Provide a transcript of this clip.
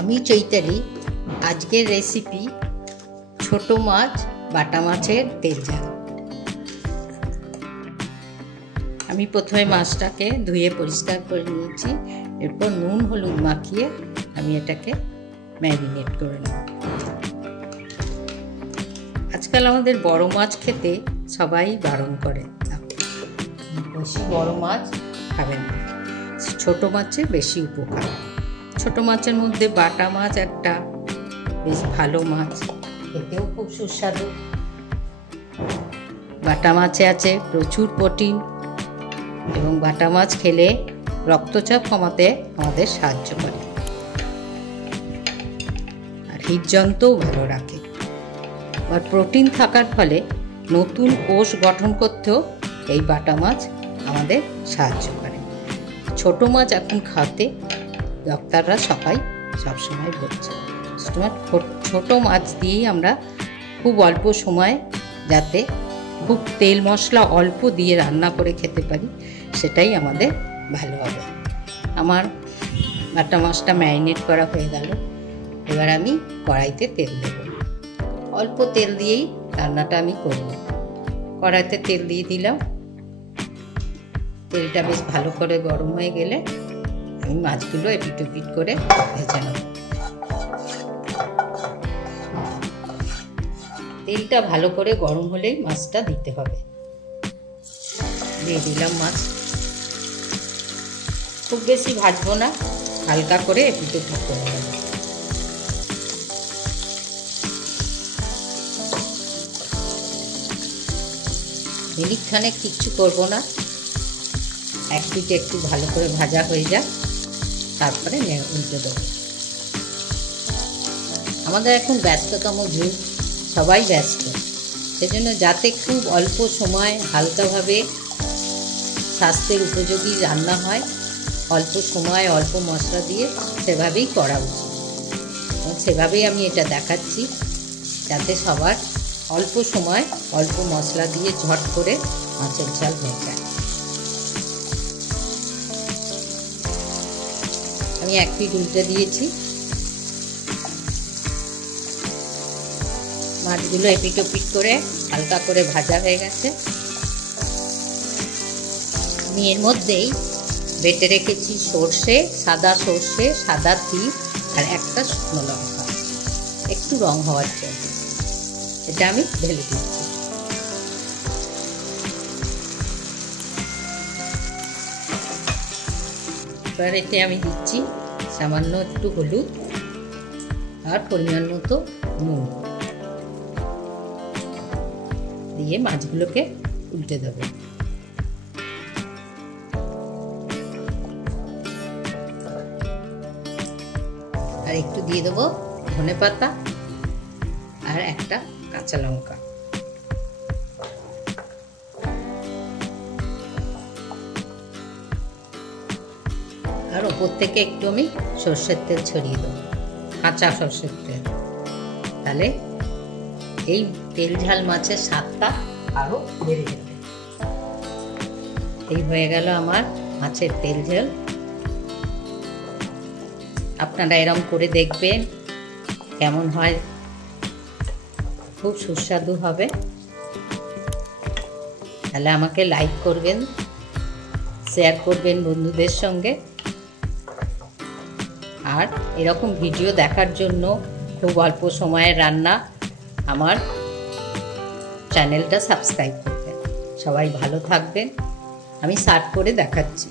আমি চৈতালি। আজকের রেসিপি ছোট মাছ বাটা মাছের তেল ঝাল। আমি প্রথমে মাছটাকে ধুয়ে পরিষ্কার করে নিয়েছি। এরপর নুন হলুদ মাখিয়ে আমি এটাকে ম্যারিনেট করে নেব। আজকাল আমাদের বড় মাছ খেতে সবাই বারণ করে, বেশি বড় মাছ খাবেন না, ছোট মাছের বেশি উপকার। ছোট মাছের মধ্যে বাটা মাছ একটা বেশ ভালো মাছ, খেতেও খুব সুস্বাদু। বাটা মাছে আছে প্রচুর প্রোটিন এবং বাটা মাছ খেলে রক্তচাপ কমাতে আমাদের সাহায্য করে আর হৃদযন্ত্রও ভালো রাখে। আর প্রোটিন থাকার ফলে নতুন কোষ গঠন করতেও এই বাটা মাছ আমাদের সাহায্য করে। ছোট মাছ এখন খাওয়াতে ডাক্তাররা সবসময় বলছে ছোট মাছ দিয়েই আমরা খুব অল্প সময়ে যাতে খুব তেল মশলা অল্প দিয়ে রান্না করে খেতে পারি, সেটাই আমাদের ভালো হবে। আমার বাটা মাছটা ম্যারিনেট করা হয়ে গেল। এবার আমি কড়াইতে তেল দেব। অল্প তেল দিয়েই রান্নাটা আমি করব। কড়াইতে তেল দিয়ে দিলাম। তেলটা বেশ ভালো করে গরম হয়ে গেলে আমি মাছগুলো এপিট ওপিট করে ভেজে নেব। তেলটা ভালো করে গরম হলেই মাছটা দিতে হবে। দিয়ে দিলাম মাছ। খুব বেশি ভাজবো না, হালকা করে এপিট ওপিট করে নেব। মিনিট খানেক কিচ্ছু করবো না, এক পিঠে একটু ভালো করে ভাজা হয়ে যাক, তারপরে উল্টে দেবো। আমাদের এখন ব্যস্ততম যুগ, সবাই ব্যস্ত, সেজন্য যাতে খুব অল্প সময় হালকাভাবে স্বাস্থ্যের উপযোগী রান্না হয়, অল্প সময় অল্প মশলা দিয়ে সেভাবেই করা উচিত। এবং সেভাবেই আমি এটা দেখাচ্ছি, যাতে সবার অল্প সময় অল্প মশলা দিয়ে ঝট করে মাছের ঝাল হয়ে যায়। আমি এক পিঠ উল্টে দিয়েছি। মাছগুলো এপিট ওপিট করে হালকা করে ভাজা হয়ে গেছে। আমি এর মধ্যেই বেটে রেখেছি সর্ষে, সাদা সর্ষে, সাদা তিল আর একটা শুকনো লঙ্কা, একটু রং হওয়ার জন্য। এটা আমি ঢেলে দিচ্ছি। এবার এতে আমি দিচ্ছি সামান্য একটু হলুদ আর পরিমাণ মতো নুন দিয়ে মাছগুলোকে উল্টে দেবো। আর একটু দিয়ে দেবো ধনেপাতা আর একটা কাঁচা লঙ্কা। আর ওপর থেকে একটু আমি সর্ষের তেল ছড়িয়ে দেবো, কাঁচা সর্ষের তেল। তাহলে এই তেল ঝাল মাছের স্বাদটা আরো বেড়ে যাবে। এই হয়ে গেল আমার মাছের তেল ঝাল। আপনারা এরকম করে দেখবেন কেমন হয়, খুব সুস্বাদু হবে। তাহলে আমাকে লাইক করবেন, শেয়ার করবেন বন্ধুদের সঙ্গে। আর এরকম ভিডিও দেখার জন্য খুব অল্প সময়ের রান্না আমার চ্যানেলটা সাবস্ক্রাইব করবেন। সবাই ভালো থাকবেন। আমি সার্ভ করে দেখাচ্ছি।